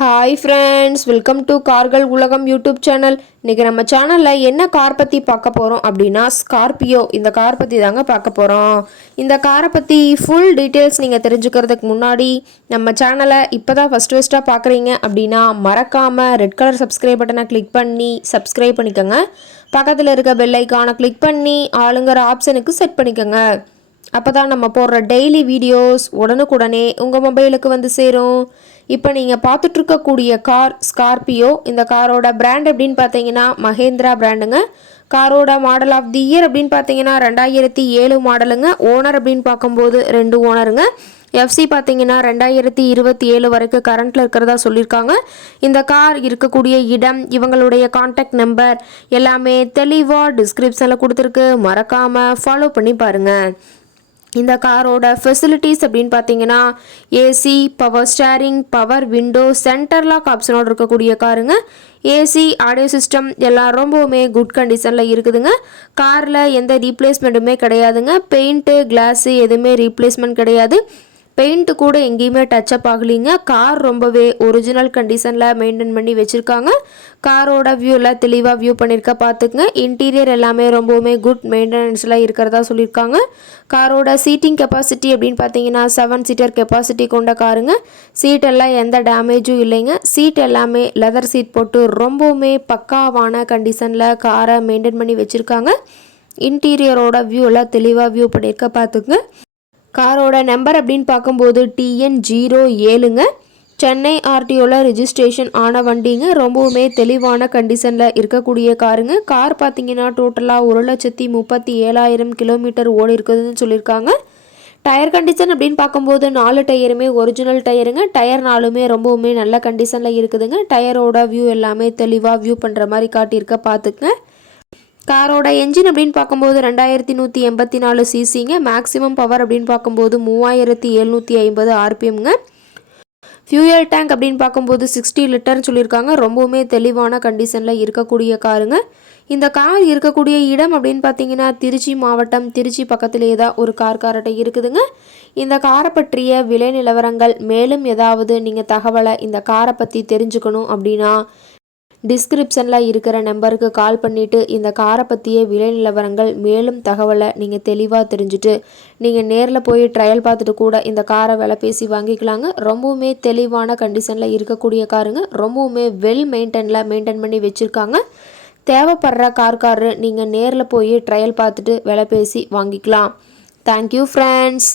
Hi friends, welcome to கார்கள் உலகம் YouTube channel. இன்றைக்கி நம்ம சேனலில் என்ன கார் பற்றி பார்க்க போகிறோம் அப்படின்னா ஸ்கார்பியோ. இந்த கார் பற்றி தாங்க பார்க்க போகிறோம். இந்த காரை பற்றி ஃபுல் டீட்டெயில்ஸ் நீங்கள் தெரிஞ்சுக்கிறதுக்கு முன்னாடி நம்ம சேனலை இப்போ தான் ஃபஸ்ட்டாக பார்க்குறீங்க அப்படின்னா மறக்காமல் ரெட் கலர் சப்ஸ்கிரைப் பட்டனை கிளிக் பண்ணி சப்ஸ்கிரைப் பண்ணிக்கோங்க. பக்கத்தில் இருக்க பெல் ஐக்கானை கிளிக் பண்ணி ஆளுங்கிற ஆப்ஷனுக்கு செட் பண்ணிக்கோங்க. அப்போ தான் நம்ம போடுற டெய்லி வீடியோஸ் உடனுக்குடனே உங்கள் மொபைலுக்கு வந்து சேரும். இப்போ நீங்கள் பார்த்துட்ருக்கக்கூடிய கார் ஸ்கார்பியோ. இந்த காரோட பிராண்ட் அப்படின்னு பார்த்தீங்கன்னா மஹேந்திரா பிராண்டுங்க. காரோட மாடல் ஆஃப் தி இயர் அப்படின்னு பார்த்தீங்கன்னா 2007 மாடலுங்க. ஓனர் அப்படின்னு பார்க்கும்போது 2 ஓனருங்க. எஃப்சி பார்த்தீங்கன்னா 2027 வரைக்கும் கரண்ட்டில் இருக்கிறதா சொல்லியிருக்காங்க. இந்த கார் இருக்கக்கூடிய இடம், இவங்களுடைய கான்டாக்ட் நம்பர் எல்லாமே தெளிவாக டிஸ்கிரிப்ஷனில் கொடுத்துருக்கு. மறக்காமல் ஃபாலோ பண்ணி பாருங்கள். இந்த காரோட ஃபெசிலிட்டிஸ் அப்படின்னு பார்த்தீங்கன்னா AC, power steering, power window, centre lock ஆப்ஷனோடு இருக்கக்கூடிய காருங்க. ஏசி, ஆடியோ சிஸ்டம் எல்லாம் ரொம்பவுமே குட் கண்டிஷனில் இருக்குதுங்க. காரில் எந்த ரீப்ளேஸ்மெண்ட்டுமே கிடையாதுங்க. பெயிண்ட்டு, கிளாஸு எதுவுமே ரீப்ளேஸ்மெண்ட் கிடையாது. பெயிண்ட்டு கூட எங்கேயுமே டச்சப் ஆகலிங்க. கார் ரொம்பவே ஒரிஜினல் கண்டிஷனில் மெயின்டைன் பண்ணி வச்சுருக்காங்க. காரோட வியூவில் தெளிவாக வியூ பண்ணியிருக்க பார்த்துக்குங்க. இன்டீரியர் எல்லாமே ரொம்பவுமே குட் மெயின்டெனன்ஸில் இருக்கிறதா சொல்லியிருக்காங்க. காரோட சீட்டிங் கெப்பாசிட்டி அப்படின்னு பார்த்தீங்கன்னா 7 சீட்டர் கெப்பாசிட்டி கொண்ட காருங்க. சீட்டெல்லாம் எந்த டேமேஜும் இல்லைங்க. சீட் எல்லாமே லெதர் சீட் போட்டு ரொம்பவுமே பக்காவான கண்டிஷனில் காரை மெயின்டைன் பண்ணி வச்சுருக்காங்க. இன்டீரியரோட வியூவில் தெளிவாக வியூ பண்ணியிருக்க பார்த்துக்குங்க. காரோட நம்பர் அப்படின்னு பார்க்கும்போது TN07ங்க. சென்னை ஆர்டிஓவில் ரிஜிஸ்ட்ரேஷன் ஆன வண்டிங்க. ரொம்பவுமே தெளிவான கண்டிஷனில் இருக்கக்கூடிய காருங்க. கார் பார்த்தீங்கன்னா டோட்டலாக 1,37,000 கிலோமீட்டர் ஓடி இருக்குதுன்னு சொல்லியிருக்காங்க. டயர் கண்டிஷன் அப்படின்னு பார்க்கும்போது 4 டயருமே ஒரிஜினல் டயருங்க. டயர் 4மே ரொம்பவுமே நல்ல கண்டிஷனில் இருக்குதுங்க. டயரோட வியூ எல்லாமே தெளிவாக வியூ பண்ணுற மாதிரி காட்டியிருக்க பார்த்துக்குங்க. காரோட என்ஜின் அப்படின்னு பார்க்கும்போது 2184 சிசிங்க. மேக்ஸிமம் பவர் அப்படின்னு பார்க்கும்போது 3750 ஆர்பிஎம்ங்க. ஃபியூயல் டேங்க் அப்படின்னு பார்க்கும்போது 60 லிட்டர்னு சொல்லியிருக்காங்க. ரொம்பவுமே தெளிவான கண்டிஷனில் இருக்கக்கூடிய காருங்க. இந்த கார் இருக்கக்கூடிய இடம் அப்படின்னு பார்த்தீங்கன்னா திருச்சி மாவட்டம், திருச்சி பக்கத்திலே தான் ஒரு கார்காரட்டை இருக்குதுங்க. இந்த காரை பற்றிய விலை நிலவரங்கள், மேலும் ஏதாவது நீங்கள் தகவலை இந்த காரை பற்றி தெரிஞ்சுக்கணும் அப்படின்னா டிஸ்கிரிப்ஷனில் இருக்கிற நம்பருக்கு கால் பண்ணிவிட்டு இந்த காரை பற்றிய விலை நிலவரங்கள், மேலும் தகவலை நீங்கள் தெளிவாக தெரிஞ்சுட்டு நீங்கள் நேரில் போய் ட்ரையல் பார்த்துட்டு கூட இந்த காரை விலை பேசி வாங்கிக்கலாங்க. ரொம்பவுமே தெளிவான கண்டிஷனில் இருக்கக்கூடிய காருங்க. ரொம்பவுமே வெல் மெயின்டைன் பண்ணி வச்சுருக்காங்க. தேவைப்படுற காரு நீங்கள் நேரில் போய் ட்ரையல் பார்த்துட்டு விலை பேசி வாங்கிக்கலாம். Thank you friends.